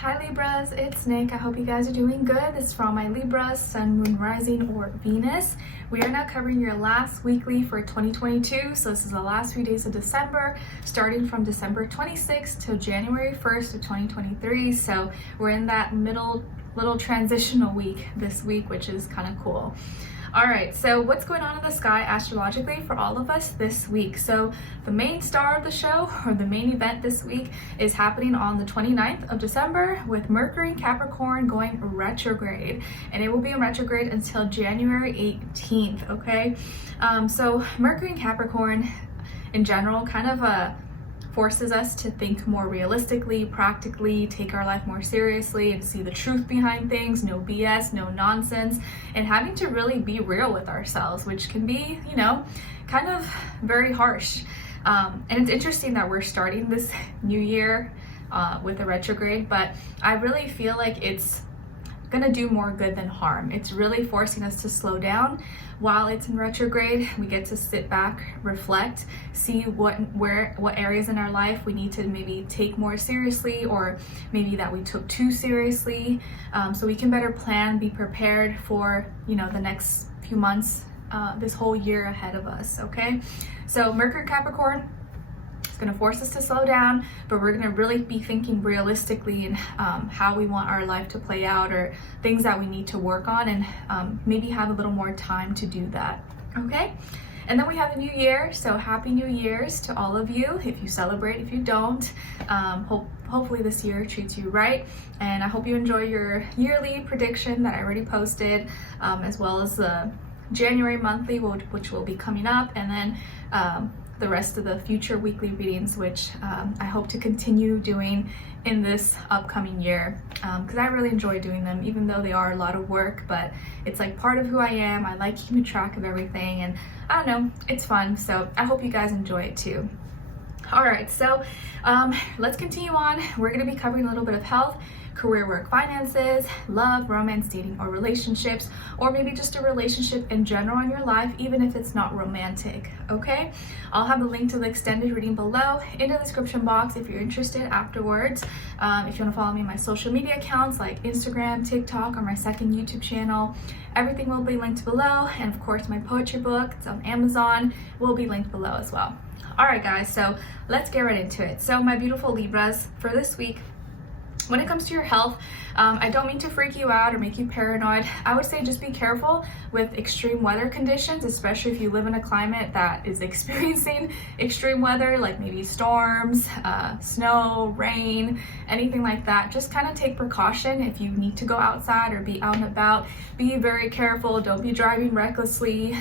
Hi Libras, it's Nick. I hope you guys are doing good. This is for all my Libras, Sun, Moon, Rising, or Venus. We are now covering your last weekly for 2022. So this is the last few days of December, starting from December 26th till January 1st of 2023. So we're in that middle little transitional week this week, which is kind of cool. All right, so what's going on in the sky astrologically for all of us this week? So the main star of the show, or the main event this week, is happening on the 29th of December with Mercury in Capricorn going retrograde, and it will be in retrograde until January 18th, okay? So Mercury in Capricorn in general kind of forces us to think more realistically, practically, take our life more seriously, and see the truth behind things, no BS, no nonsense, and having to really be real with ourselves, which can be, kind of very harsh. And it's interesting that we're starting this new year with a retrograde, but I really feel like it's gonna do more good than harm. It's really forcing us to slow down while it's in retrograde. We get to sit back, reflect, see what areas in our life we need to maybe take more seriously, or maybe that we took too seriously, so we can better plan, be prepared for the next few months, this whole year ahead of us. Okay, so Mercury Capricorn, going to force us to slow down, but we're going to really be thinking realistically in how we want our life to play out, or things that we need to work on, and maybe have a little more time to do that. Okay, and then we have a new year, so happy New Year's to all of you, if you celebrate. If you don't, hopefully this year treats you right, and I hope you enjoy your yearly prediction that I already posted, as well as the January monthly, which will be coming up, and then the rest of the future weekly readings, which I hope to continue doing in this upcoming year, because I really enjoy doing them, even though they are a lot of work, but it's like part of who I am. I like keeping track of everything, and I don't know, it's fun, so I hope you guys enjoy it too. All right, so let's continue on. We're going to be covering a little bit of health, career, work, finances, love, romance, dating, or relationships, or maybe just a relationship in general in your life, even if it's not romantic. Okay, I'll have the link to the extended reading below in the description box if you're interested afterwards. If you want to follow me on my social media accounts like Instagram, TikTok, or my second YouTube channel, everything will be linked below. And of course, my poetry book, it's on Amazon, will be linked below as well. All right, guys, so let's get right into it. So my beautiful Libras, for this week, when it comes to your health, I don't mean to freak you out or make you paranoid. I would say just be careful with extreme weather conditions, especially if you live in a climate that is experiencing extreme weather, like maybe storms, snow, rain, anything like that. Just kind of take precaution if you need to go outside or be out and about. Be very careful. Don't be driving recklessly.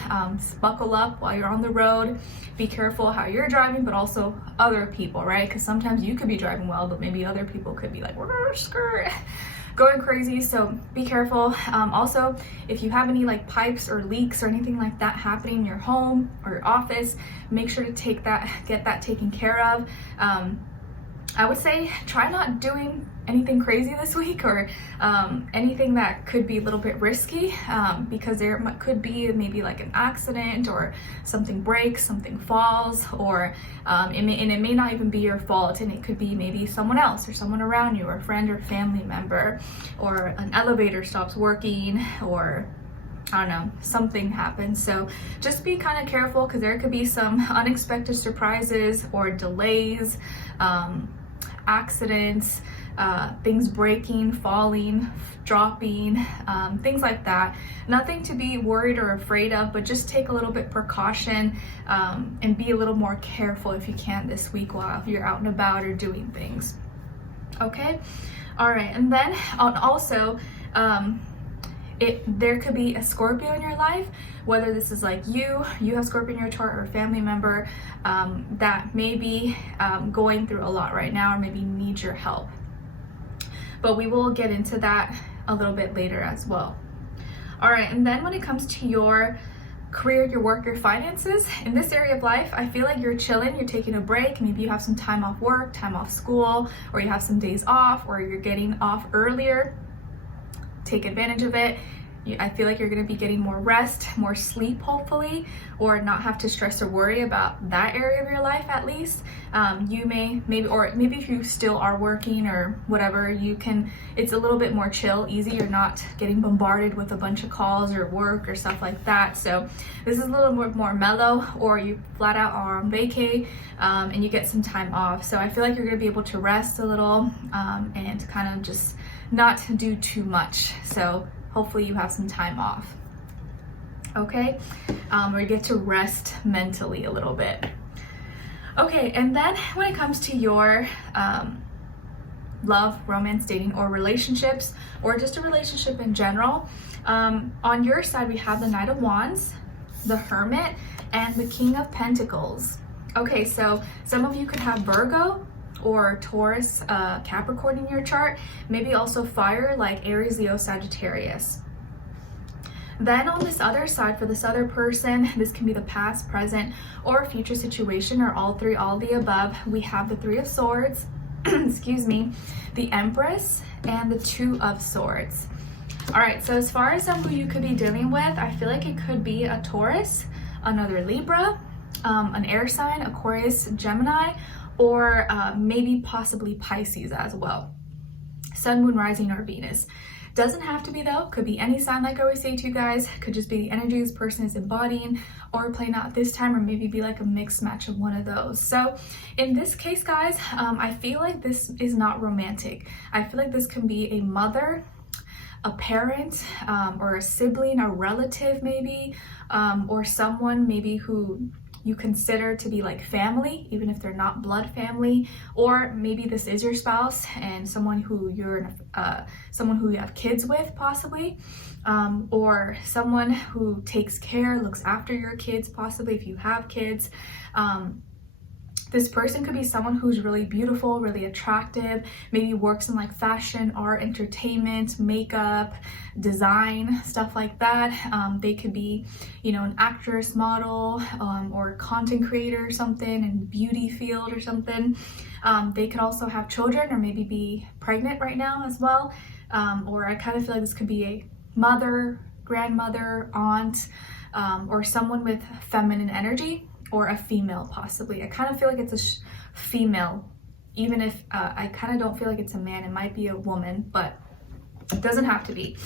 Buckle up while you're on the road. Be careful how you're driving, but also other people, right? Because sometimes you could be driving well, but maybe other people could be like, skirt, going crazy. So be careful. Also, if you have any like pipes or leaks or anything like that happening in your home or your office, make sure to get that taken care of. I would say try not doing anything crazy this week, or anything that could be a little bit risky, because there could be maybe like an accident, or something breaks, something falls, or it may not even be your fault, and it could be maybe someone else or someone around you, or a friend or family member, or an elevator stops working, or I don't know, something happens. So just be kind of careful, because there could be some unexpected surprises or delays, accidents, things breaking, falling, dropping, things like that. Nothing to be worried or afraid of, but just take a little bit precaution, and be a little more careful if you can this week while you're out and about or doing things. Okay, all right, and then also, there could be a Scorpio in your life, whether this is like you have Scorpio in your chart, or a family member that may be going through a lot right now, or maybe needs your help. But we will get into that a little bit later as well. All right, and then when it comes to your career, your work, your finances, in this area of life, I feel like you're chilling, you're taking a break. Maybe you have some time off work, time off school, or you have some days off, or you're getting off earlier. Take advantage of it. I feel like you're going to be getting more rest, more sleep hopefully, or not have to stress or worry about that area of your life at least. You maybe if you still are working or whatever, it's a little bit more chill, easy. You're not getting bombarded with a bunch of calls or work or stuff like that. So this is a little more mellow, or you flat out are on vacay and you get some time off. So I feel like you're going to be able to rest a little and kind of just not do too much. So hopefully you have some time off, okay? Or you get to rest mentally a little bit. Okay, and then when it comes to your love, romance, dating, or relationships, or just a relationship in general, on your side we have the Knight of Wands, the Hermit, and the King of Pentacles. Okay, so some of you could have Virgo or Taurus, Capricorn in your chart, maybe also fire like Aries, Leo, Sagittarius. Then on this other side, for this other person, this can be the past, present, or future situation, or all three, all the above. We have the Three of Swords, excuse me, the Empress, and the Two of Swords. All right, so as far as who you could be dealing with, I feel like it could be a Taurus, another Libra, an air sign, Aquarius, Gemini, or maybe possibly Pisces as well. Sun, Moon, Rising, or Venus. Doesn't have to be though, could be any sign like I always say to you guys, could just be the energy this person is embodying or playing out this time, or maybe be like a mixed match of one of those. So in this case, guys, I feel like this is not romantic. I feel like this can be a mother, a parent, or a sibling, a relative maybe, or someone maybe who you consider to be like family, even if they're not blood family, or maybe this is your spouse and someone who you have kids with possibly, or someone who takes care, looks after your kids possibly if you have kids. This person could be someone who's really beautiful, really attractive, maybe works in like fashion, art, entertainment, makeup, design, stuff like that. They could be, an actress, model, or content creator or something in beauty field or something. They could also have children or maybe be pregnant right now as well. Or I kind of feel like this could be a mother, grandmother, aunt, or someone with feminine energy, or a female possibly. I kind of feel like it's a female, even if I kind of don't feel like it's a man. It might be a woman, but it doesn't have to be.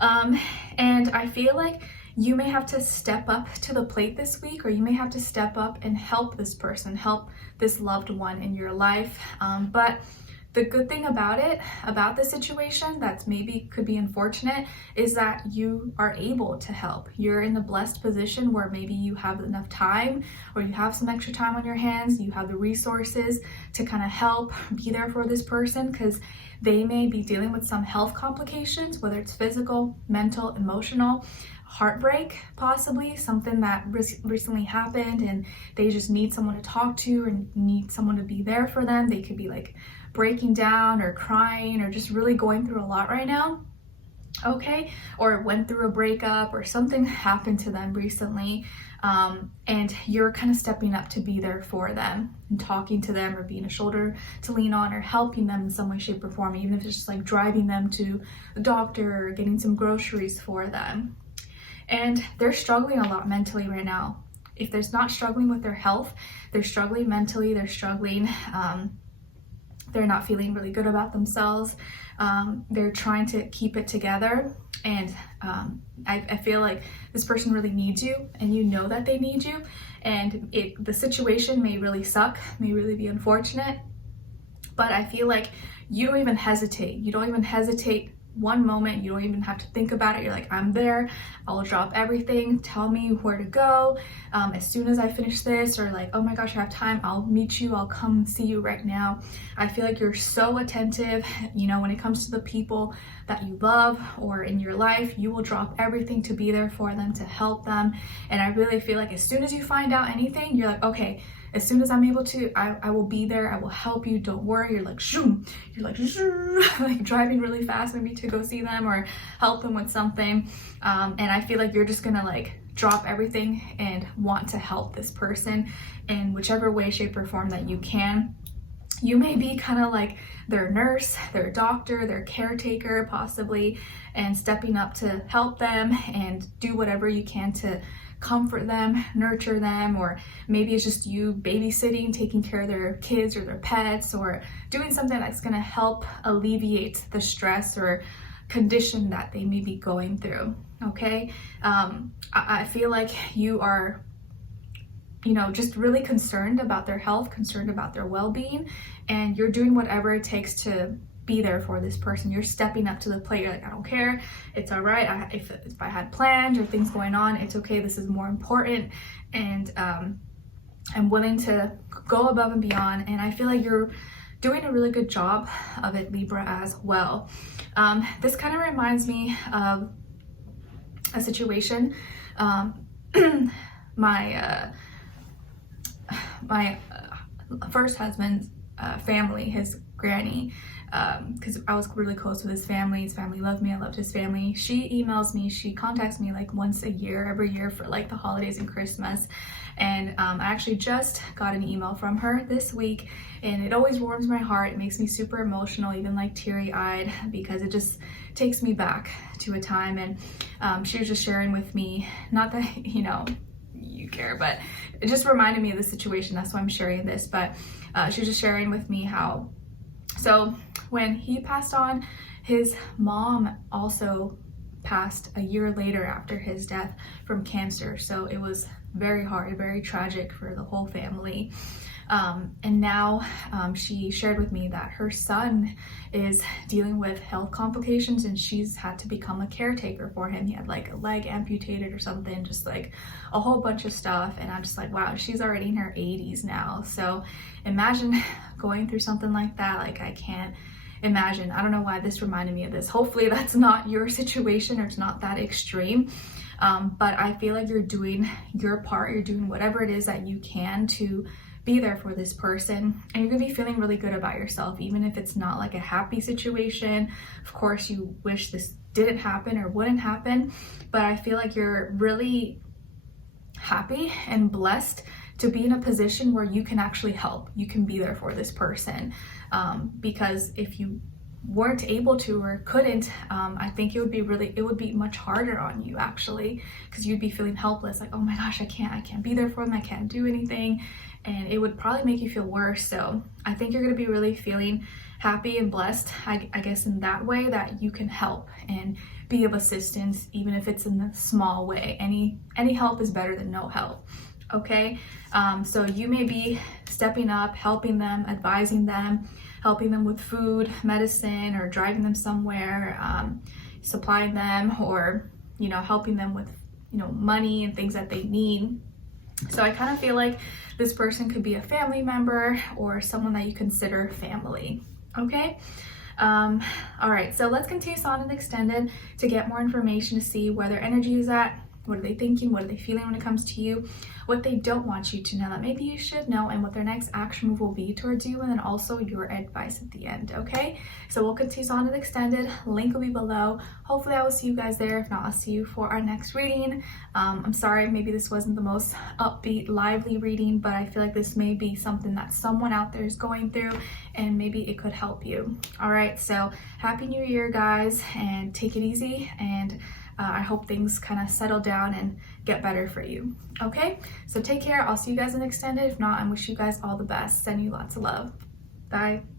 And I feel like you may have to step up to the plate this week, or you may have to step up and help this person, help this loved one in your life. But the good thing about this situation that's maybe could be unfortunate, is that you are able to help. You're in the blessed position where maybe you have enough time, or you have some extra time on your hands, you have the resources to kind of help be there for this person, because they may be dealing with some health complications, whether it's physical, mental, emotional, heartbreak, possibly something that recently happened and they just need someone to talk to and need someone to be there for them. They could be like breaking down or crying or just really going through a lot right now. Okay, or went through a breakup or something happened to them recently, and you're kind of stepping up to be there for them and talking to them, or being a shoulder to lean on, or helping them in some way, shape, or form, even if it's just like driving them to the doctor or getting some groceries for them. And they're struggling a lot mentally right now. If they're not struggling with their health, they're struggling mentally, they're struggling, they're not feeling really good about themselves. They're trying to keep it together. And I feel like this person really needs you, and you know that they need you. And the situation may really suck, may really be unfortunate, but I feel like you don't even hesitate. You don't even hesitate one moment. You don't even have to think about it. You're like, I'm there, I'll drop everything, tell me where to go as soon as I finish this, or like, oh my gosh, I have time, I'll meet you, I'll come see you right now. I feel like you're so attentive, when it comes to the people that you love or in your life, you will drop everything to be there for them, to help them. And I really feel like as soon as you find out anything, you're like, okay, as soon as I'm able to, I will be there, I will help you, don't worry. You're like, shoom, you're like, like driving really fast maybe to go see them or help them with something. And I feel like you're just gonna like drop everything and want to help this person in whichever way, shape, or form that you can. you may be kind of like their nurse, their doctor, their caretaker possibly, and stepping up to help them and do whatever you can to comfort them, nurture them, or maybe it's just you babysitting, taking care of their kids or their pets, or doing something that's going to help alleviate the stress or condition that they may be going through. Okay, I feel like you are, you know, just really concerned about their health, concerned about their well-being, and you're doing whatever it takes to be there for this person. You're stepping up to the plate. You're like, I don't care, it's all right. If I had plans or things going on, it's okay. This is more important, and I'm willing to go above and beyond. And I feel like you're doing a really good job of it, Libra, as well. This kind of reminds me of a situation. My first husband's family, his granny, because I was really close with his family loved me, I loved his family. She emails me, she contacts me like once a year, every year for like the holidays and Christmas. And I actually just got an email from her this week, and it always warms my heart. It makes me super emotional, even like teary-eyed, because it just takes me back to a time. And she was just sharing with me, not that, you know, you care, but it just reminded me of the situation. That's why I'm sharing this. But she was just sharing with me how, so when he passed on, his mom also passed a year later after his death from cancer. So it was very hard, very tragic for the whole family. And now she shared with me that her son is dealing with health complications, and she's had to become a caretaker for him. He had like a leg amputated or something, just like a whole bunch of stuff. And I'm just like, wow, she's already in her 80s now. So imagine going through something like that. Like, I can't imagine. I don't know why this reminded me of this. Hopefully that's not your situation, or it's not that extreme. But I feel like you're doing your part. You're doing whatever it is that you can to be there for this person, and you're gonna be feeling really good about yourself, even if it's not like a happy situation. Of course, you wish this didn't happen or wouldn't happen, but I feel like you're really happy and blessed to be in a position where you can actually help. You can be there for this person, because if you weren't able to or couldn't, I think it would be much harder on you, actually, because you'd be feeling helpless, like, oh my gosh, I can't be there for them, I can't do anything, and it would probably make you feel worse. So I think you're going to be really feeling happy and blessed, I guess, in that way, that you can help and be of assistance, even if it's in a small way. Any help is better than no help. Okay, so you may be stepping up, helping them, advising them, helping them with food, medicine, or driving them somewhere, supplying them, or, you know, helping them with, you know, money and things that they need. So I kind of feel like this person could be a family member or someone that you consider family. Okay. All right, so let's continue on and extended to get more information, to see where their energy is at. What are they thinking? What are they feeling when it comes to you? What they don't want you to know that maybe you should know, and what their next action move will be towards you, and then also your advice at the end, okay? So we'll continue on and extended. Link will be below. Hopefully I will see you guys there. If not, I'll see you for our next reading. I'm sorry, maybe this wasn't the most upbeat, lively reading, but I feel like this may be something that someone out there is going through, and maybe it could help you. All right, so Happy New Year, guys, and take it easy, and I hope things kind of settle down and get better for you. Okay, so take care. I'll see you guys in extended. If not, I wish you guys all the best. Send you lots of love. Bye.